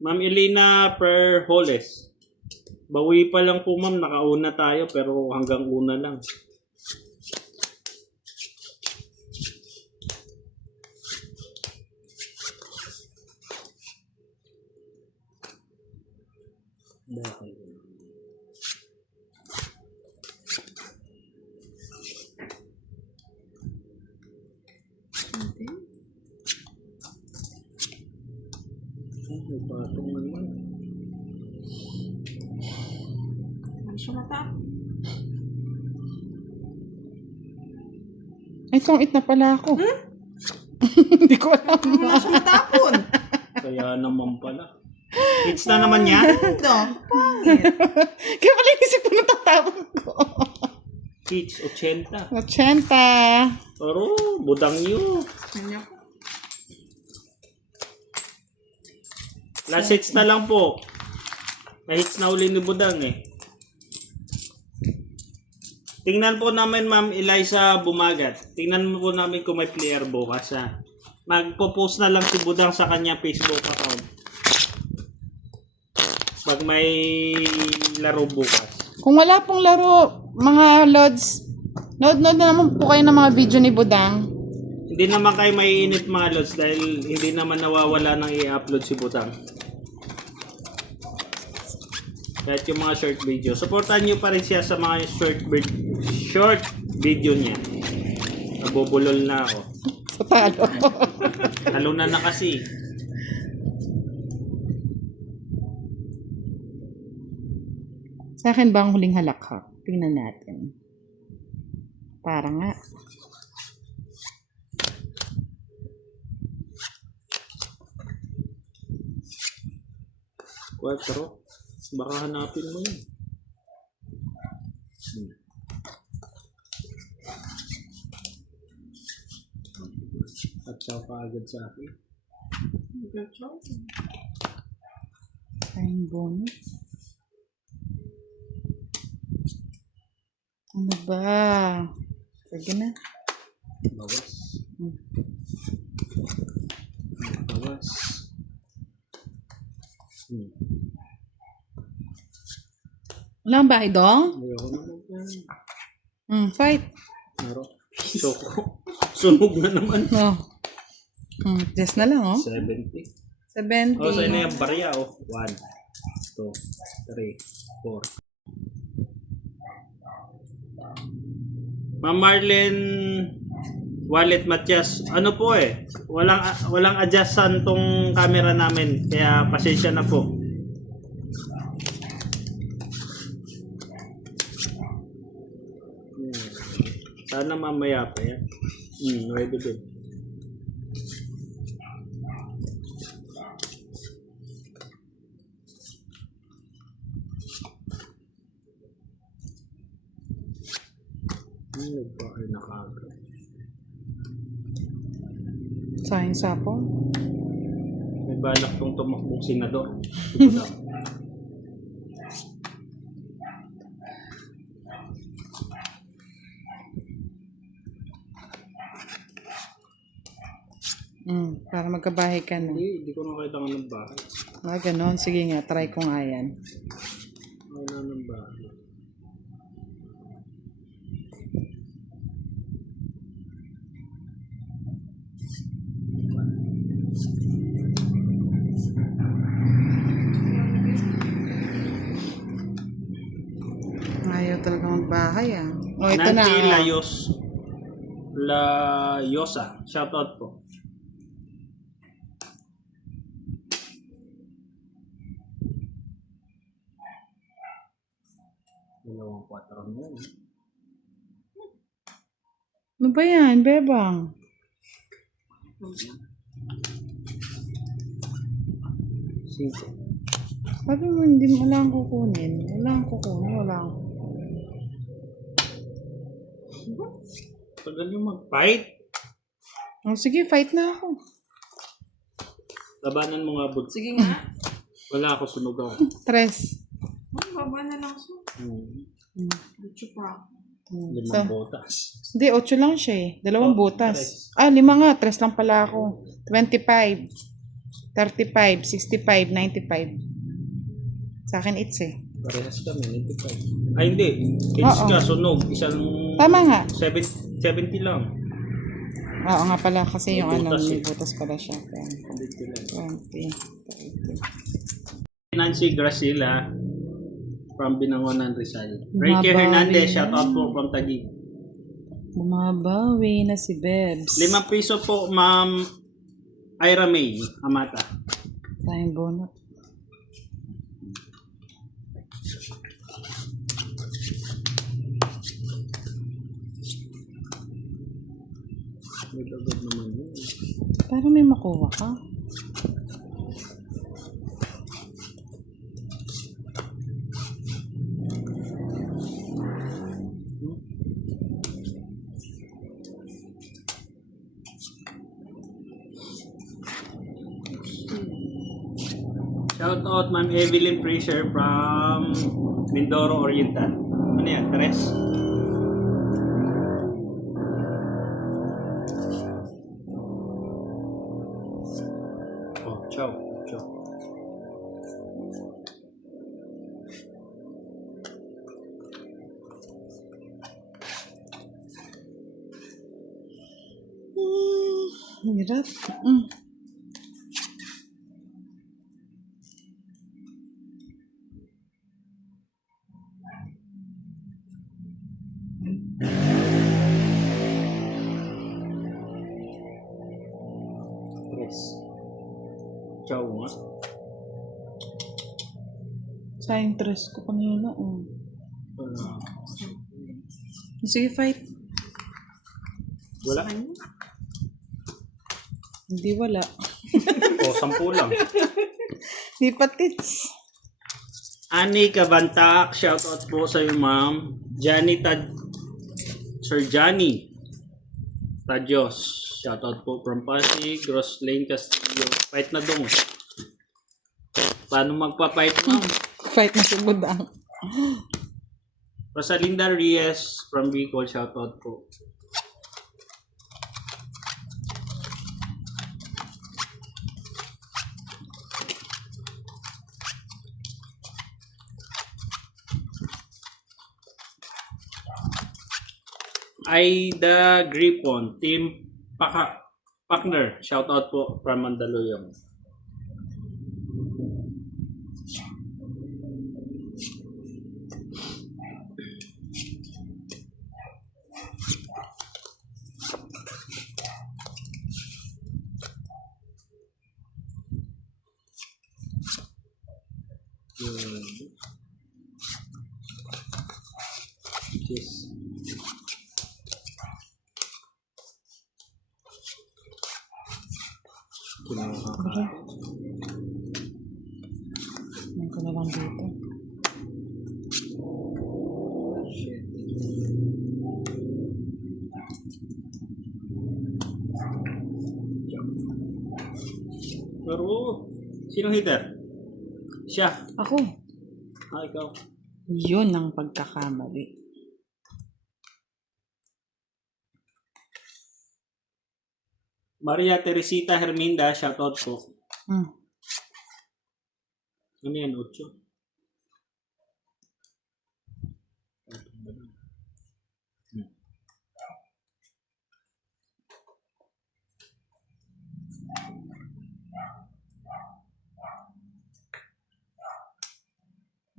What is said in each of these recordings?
Ma'am Elena per Holes. Bawi pa lang po ma'am, nakauna tayo pero hanggang una lang. Bakit? May patong naman. Ano siya mata? Ay, sungit na pala ako. Hindi ko alam. Ano siya matapon? Kaya naman pala. Hits na naman yan? Ito. Pangit. Kaya pala inisip ko natatawag ko. Hits 80. 80. Pero budang nyo. Kanya ko. Last hits na lang po. May hits na uli ni Budang eh. Tingnan po namin Ma'am Eliza Bumagat. Tingnan po namin kung may player bukas ha. Magpo-post na lang si Budang sa kanya Facebook account. Pag may laro bukas. Kung wala pong laro, mga lods, nood na naman po kayo ng mga video ni Budang. Hindi naman kayo maiinit mga lods dahil hindi naman nawawala nang i-upload si Budang. Kahit yung mga short video. Supportan nyo pa rin siya sa mga short video niya. Nabubulol na ako. Sa talo. Talo na kasi. Sa akin ba ang huling halakhak? Tingnan natin. Para nga. Quattro. Baka hanapin mo yun. At siya pa agad sa akin. Tayong bonus. Ano ba? Sige na. Bawas. Bawas. Wala ang bahay dong? Ayoko naman yan. Fight. Naro. Soko. Sunog na naman. Oh. Just na lang, oh. 70. 70. O, sa'yo na yung barya, oh. 1, 2, 3, 4. Ma'am Marlene Wallet Matias, ano po eh, walang adjustan tong camera namin, kaya pasensya na po. Sana mamaya pa yan. Ready din. Nagbahay na kagad. Sayang sapong. May balak tong tumakbong senador. Para magkabahay ka na. Hindi ko nakita ng bahay. Ganon. Sige nga, try ko nga yan. Wala ng bahay. Ayaw talaga magbahay, ah. O, ito na. Nancy Oh. Layosa. Shout out po. Dalawang 4 na yun. Ano ba yan, bebang? Cinco. Sabi mo, hindi mo lang kukunin. Wala kukunin. Tagal yung mag-fight. Oh, sige, fight na ako. Labanan mo nga, Bud. Sige nga. Wala ako, sunog ako. Tres. Baba na lang siya. Dito pa. 5 botas. Hindi, 8 lang siya eh. 2 Oh, butas. 5 nga. 3 lang pala ako. 25. 35, 65, 95. Sa akin, it's eh. Parehas kami, 95. Ay, hindi. Kids Oo. ka, sunog. Isang Tama nga. 70 lang. Oo nga pala, kasi May yung ano, butas may eh. butas pala siya. 70 lang. 20, 30. Nancy Gracila from Binangonan, Rizal. Ricky Bumabawi Hernandez, na. shout out po from Taguig. Bumabawi na si Bebs. 5 piso po, Ma'am Ira May Amata. Tayong bonus. May dagdag naman yun. Para may makuha ka. Shout out Ma'am Evelyn Fraser from Mindoro Oriental. Ano yan? Tres? Oh, ciao. Ciao. Hirap. Tres. Ciao nga. Sayang tres ko kanina. Oh. Wala. Sige, fight. Wala kayo? Hindi wala. O, 10 lang. Di pa tits. Ani Kabantak, shout out po sa iyo, Ma'am. Sir Johnny Tadios, shout out po from Pasig, Gross Lane Castillo. Fight na dong. Paano magpa-fight, Ma'am? Fight na si Budang. Rosalinda Reyes from Bicol, shout out po. Aida Gripon, Team Pakner, shout out po from Mandaluyong. Cheers. Kinuha ka. May ko na lang dito. Shit. Pero, sinong hitter? Siya. Ako. Ikaw. Yun ang pagkakamali. Maria Teresita Herminda, shoutout po. Ano yan, 8?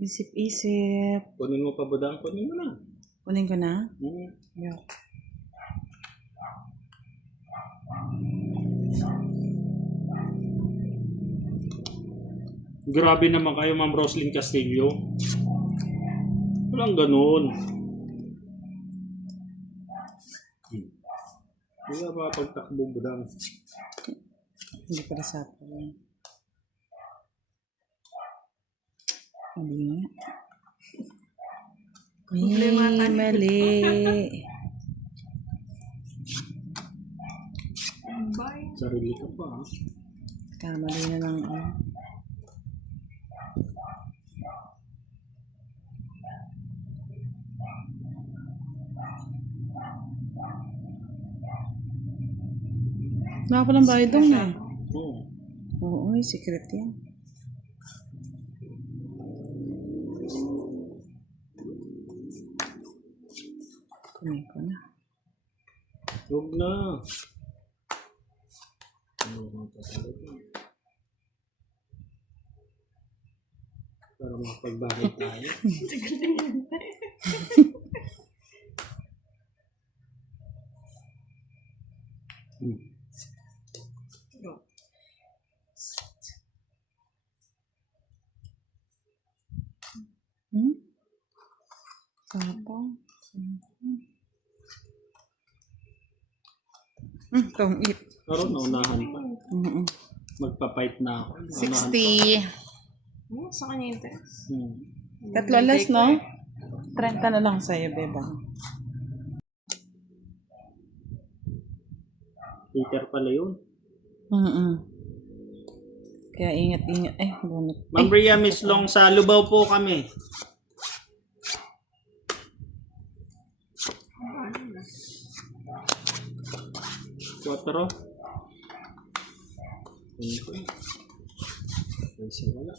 Isip-isip. Kunin mo pa budang, kunin mo na. Kunin ko na? Hmm. Yok. Grabe naman kayo, Ma'am Roslyn Castillo. Walang ganun. Hindi nga ba pagtakbo budang? Hindi pa sa akin. Mali nga. Problemata ni Mali. Bye. Sarili ka pa, ha? Kamali na lang. Wala pa lang bayad doon eh. Oo. Oo Uy, secret yan. Kunin ko na. Huwag na. Ano bang pasalit na? Para makapagbahay tayo. Hmm? Sapa. Tungit. Pero naunahan pa. Mm-mm. Magpapipe na ako. 60. Sa kanya yung test. Tatlo alas, no? 30 na lang sa'yo, bebang. Peter pala yun. Kaya ingat-ingat. Bunot. Ma'am Bria, Miss Long, sa Lubao po kami. Quatro. Kasi wala.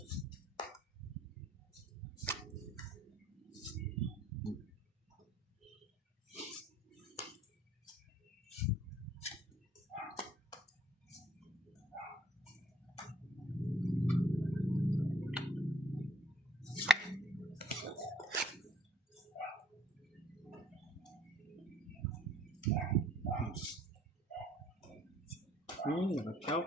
Nakataw.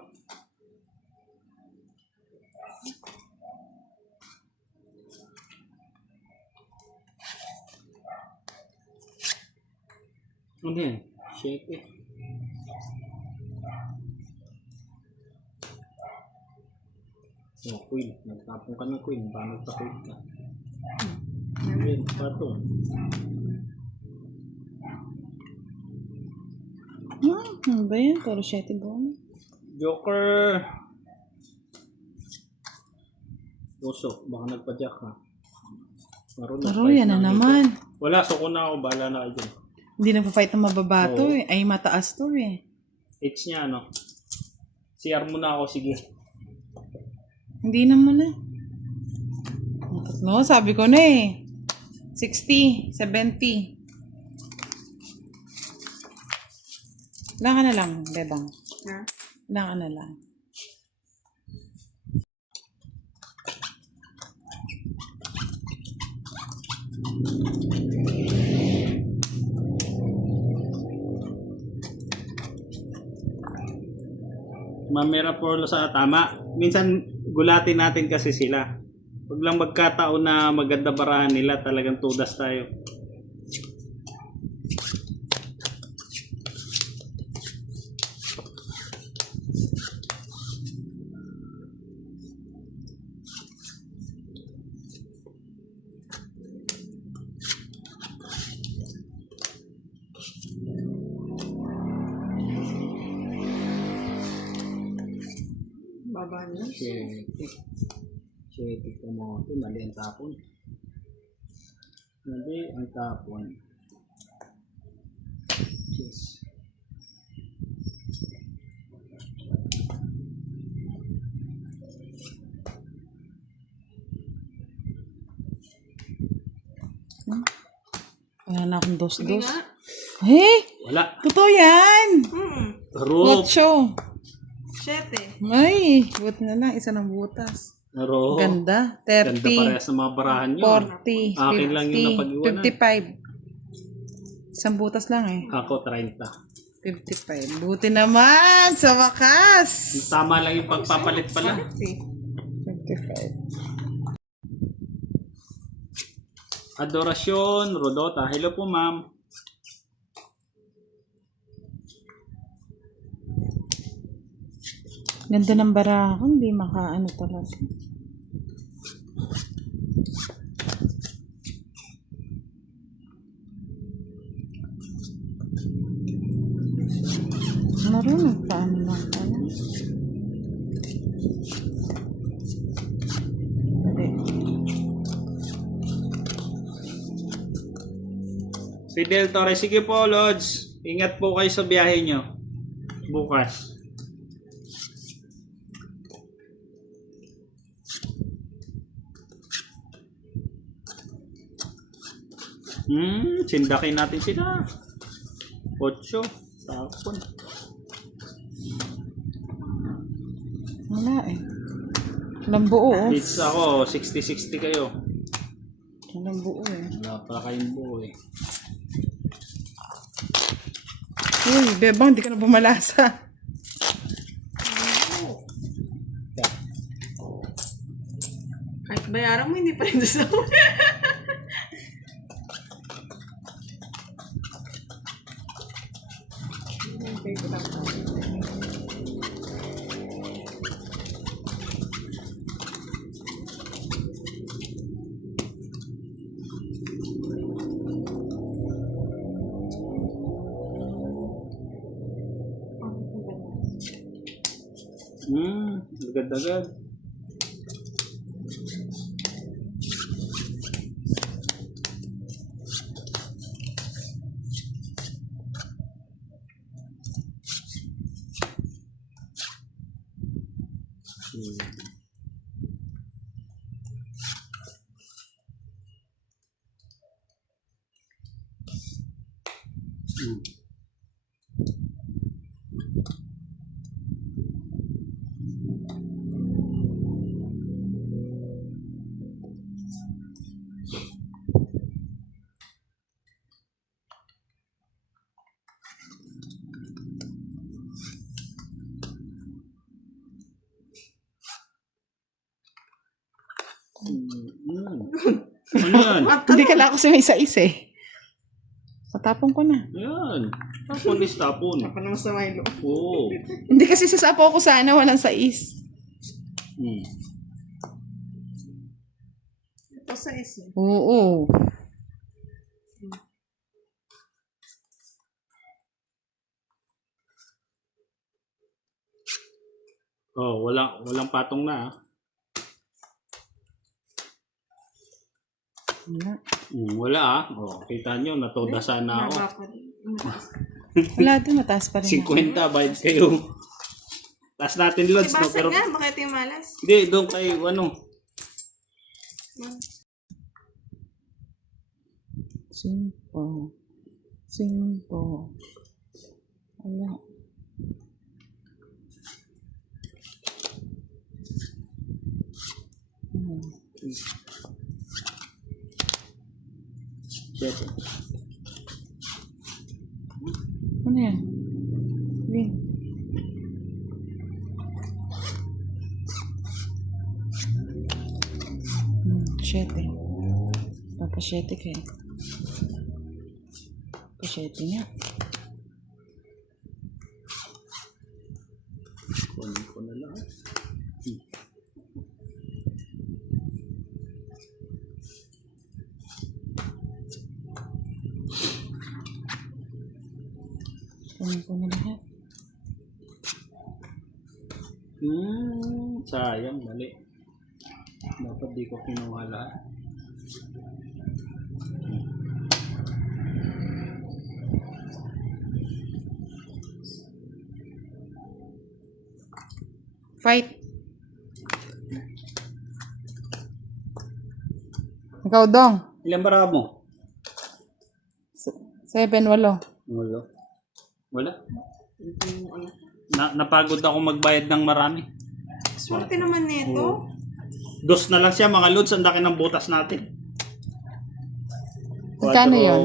Ano yan? Shake it. Oh, queen. Nagtapong ka ng queen. Paano nagpa-queen ka? Queen, patong. Ano ba yan? Pero 7 buwan. Joker! Puso, baka nagpa-jack ka. Pero yan na naman. Wala, suko na ako. Bahala na kayo dyan. Hindi nagpa-fight ng mababa to eh. Ay, mataas to eh. H niya, ano? CR muna ako, sige. Hindi naman eh. No, sabi ko na eh. 60, 70. Ilan ka na lang, bebang? Ha? Ilan ka na lang? Mamera Porlo sa tama. Minsan gulatin natin kasi sila. Pag lang magkataon na maganda barahan nila, talagang tudas tayo. Baba niya. Shit, ito mo ito. Mali ang tapon. Mali ang tapon. Yes. Wala na akong Sige dos-dos. nga. Eh! Wala. Totoo yan! Rope. Ocho. 7. Ay, buti na lang. Isa ng butas. Rope. Ganda. Ganda 30. parehas ng mga barahan nyo. 40. Akin lang yung 55. napag-iwanan. Isang butas lang eh. Ako 30. 55. Buti naman! Sa wakas! Tama lang yung pagpapalit pala. 55. Adorasyon, Rodota. Hello po, ma'am. Ganda ng baraha. Hindi makaano talaga. Marunong paano lang pala. Fidel Torres, sige po, Lods. Ingat po kayo sa biyahe nyo. Bukas. Sindakin natin sila. 8. Tapon. Wala eh. Walang buo oh. Hits ako, 60-60 kayo. Walang buo eh. Wala pa kayong buo eh. Uy, bebang, hindi ka na bumalasa. Kahit bayaran mo, hindi pa rin sa Agad-agad. Ano yan? Hindi ka lang ako sumisais eh. Patapon ko na. Yan. Tapon. Tapon. pa naman sa Milo. Oo. Hindi kasi sasapaw ko sana, walang sais. Ito sa isa. Oo. Oh, walang patong na. Wala. Wala Oh, kita nyo, natoda sana ako. Haba pa rin. Wala din, mataas pa rin. 50 bayad kayo. Taas natin loads, Si no? Basag Pero, nga, baka ito yung malas. hindi, doon kay, ano, Simpo. Wala. Siyete. Ano yan? Green. Siyete. Papasyete kayo. Pasyete nga. Kunin ko na lang. Kunin ko na lahat. Sayang, mali. Dapat di ko kinuha lahat. Fight. Ikaw, Dong. Ilan bara mo? 7, 8. Wala. Napagod ako magbayad ng marami. Swerte naman nito. Dos na lang siya mga loads, ang laki ng butas natin. Magkano yun?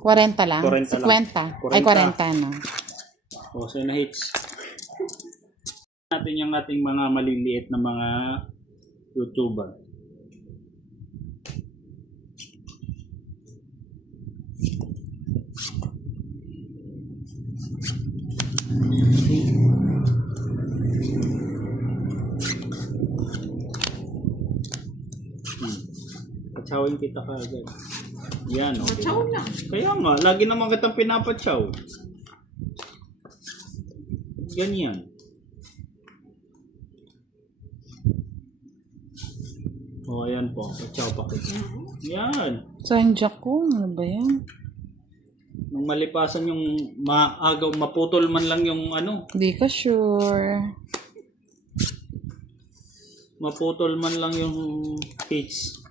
4, 40 lang? 40 lang. 50? Ay, 40 no. So na hits. Natin yung ating mga maliliit na mga YouTuber. Patsawin kita ka agad. Yan, okay. Matsaw lang. Kaya nga, lagi naman kitang pinapatsaw. Ganyan. O, ayan po. Patsaw pa kita. Yan. Saan jack ko? Ano ba yan? Nung malipasan yung maagaw, maputol man lang yung ano. Hindi ka sure. Maputol man lang yung cage.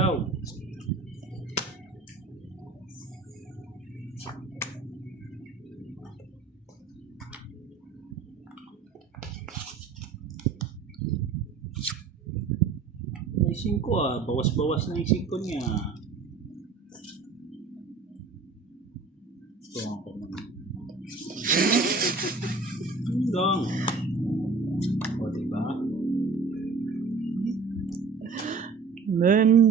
Chow. May 5 ah. Bawas-bawas na yung 5 niya. Ito ako naman. Hanggang. O, diba? Nan.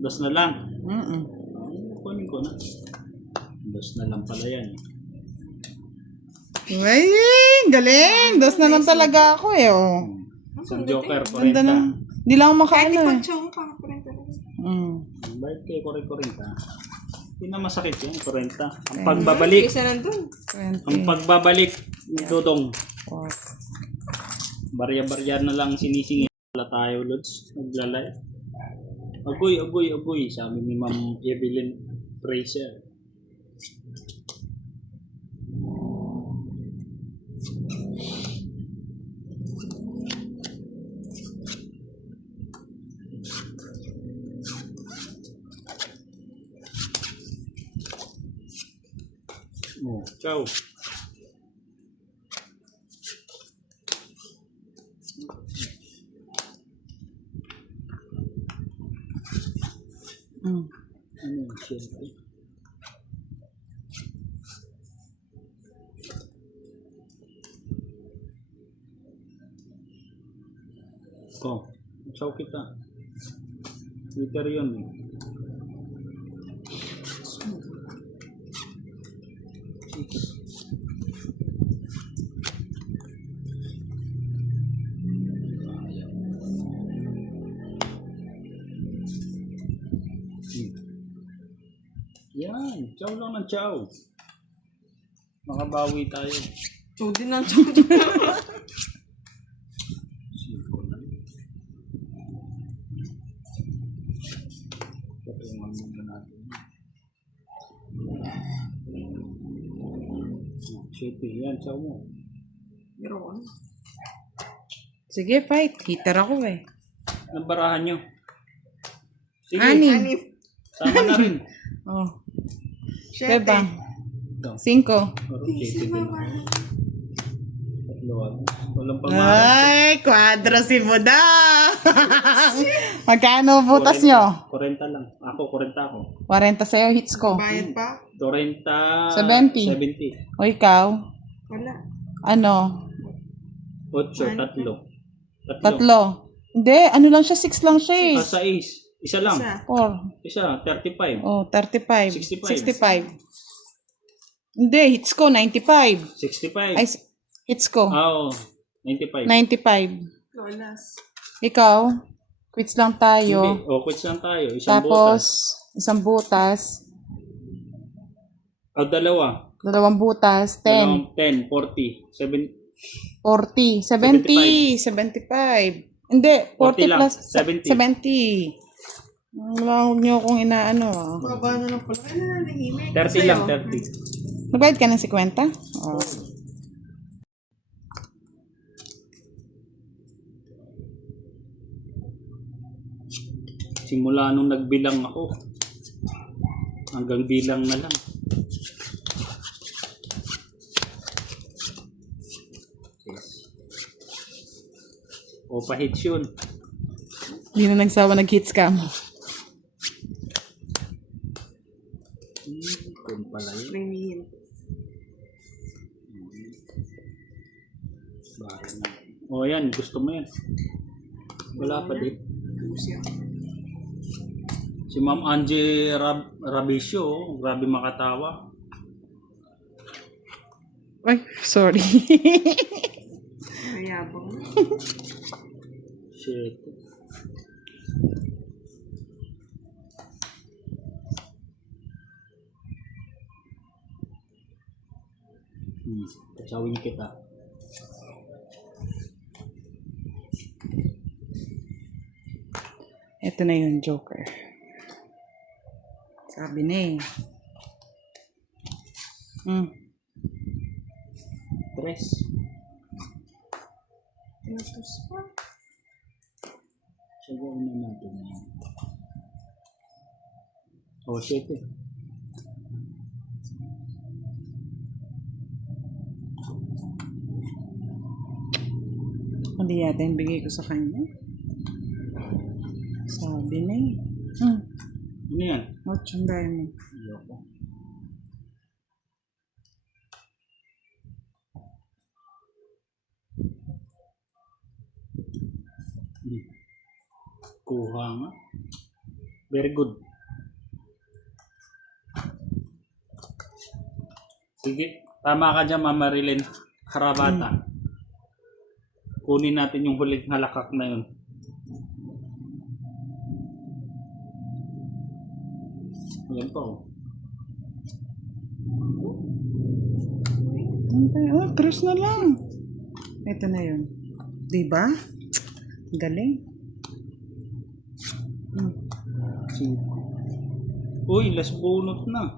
Dos na lang. Mm-mm. Kunin ko na. Dos na lang pala yan. Ay, galing. Dos na lang talaga ako eh. Oh. Isang joker, Ganda 40. na. Hindi lang ako Kahit makaano eh. ipag-chow ka, parang talaga. Bakit kayo 40? Hindi na masakit yan, 40. Ang pagbabalik. Isa nandun. 20. Ang pagbabalik, Dodong. Oh. Barya-barya na lang sinisingil. Wala tayo, Lods. Naglalay. Agoy, sabi ni Ma'am Evelyn Fraser. Oh, ciao. Mm. Ano yung siyempre? Oh, ciao kita. Twitter yun eh. Yan, chow lang ng chow. Makabawi tayo. Chow din ang chow. Siko na. Patungan muna natin. Shit, yan, chow mo. Meron. Sige, fight. Hitter ako eh. Anong barahan nyo? Sige, Ani. tama na rin. Oh. Siyete. Beba. Ito. 5. Parang shit din ako. Tatlo ako. Walang pamaras. Ay, kwadro si Buda. Magkano butas nyo? 40 lang. Ako, 40 ako. 40 sa'yo, hits ko. Bayad pa? 40. 70. 70. O ikaw? Wala. Ano? 8, tatlo. 3. Hindi, ano lang siya, 6 lang siya eh. Sa is. Isa lang. Isa. 4. Isa, 35. Oh, 35. 65. 65. Hindi, hits ko, 95. 65. Ay, hits ko, Oo. 95. 95. Lolas. Ikaw, quits lang tayo. Hindi. O, quits lang tayo. Isang Tapos, butas. isang butas. O, dalawa. 2 butas, 10. 10, 40. 7. 40. 70. 75. Hindi, 40 40 lang. plus 70. 70. Wala, huwag niyo akong inaano ah. Baba na lang pala. Kaya na nahimik. 30 lang, 30. Nagbayad ka ng 50? Oh. Simula nung nagbilang ako. Hanggang bilang na lang. Yes. O, pa-hits yun. Hindi na nagsawa nag-hits ka mo. Kung pala yun. Ringin. Bahay na. O, yan. Gusto mo yan. Wala pa din. Lucia. Si Ma'am Angie Rabisio, oh, grabe makatawa. Ay, sorry. Mayabang. Shit. Kasawin kita. Ito na yung Joker. Sabi na eh. Tres. Pinutos pa. Siguro na natin yan. Oh, 7. Hindi yata yung bigay ko sa kanya. Sabi na eh. Hmm. Ano yan? 8 diamond. Ayoko. Kuha nga. Very good. Sige, tama ka dyan, Mama Marilyn. Karabata. Kunin natin yung huling halakak na yun. Ayan pa oh. Oh, 3 na lang. Ito na yun. Diba? Galing. Hmm. 5. Uy, last bunot na.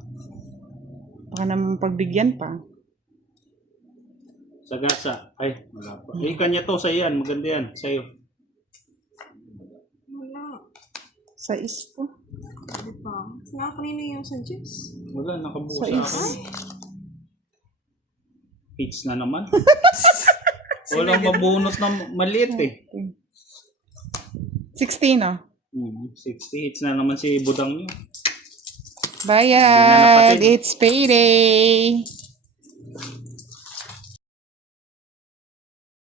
Baka naman pagbigyan pa. Sagasa. Ay, wala pa. Eh, kanya to, sa'yo yan. Maganda yan. Sa'yo. Wala. 6 po. Di ba? Nakakanina yung suggest. Wala, nakabuo sa Sais. akin. Hits na naman. Walang mabunot na maliit eh. 16 oh. 60 hits na naman si Budang nyo. Bayad. Hindi na napatid. It's payday.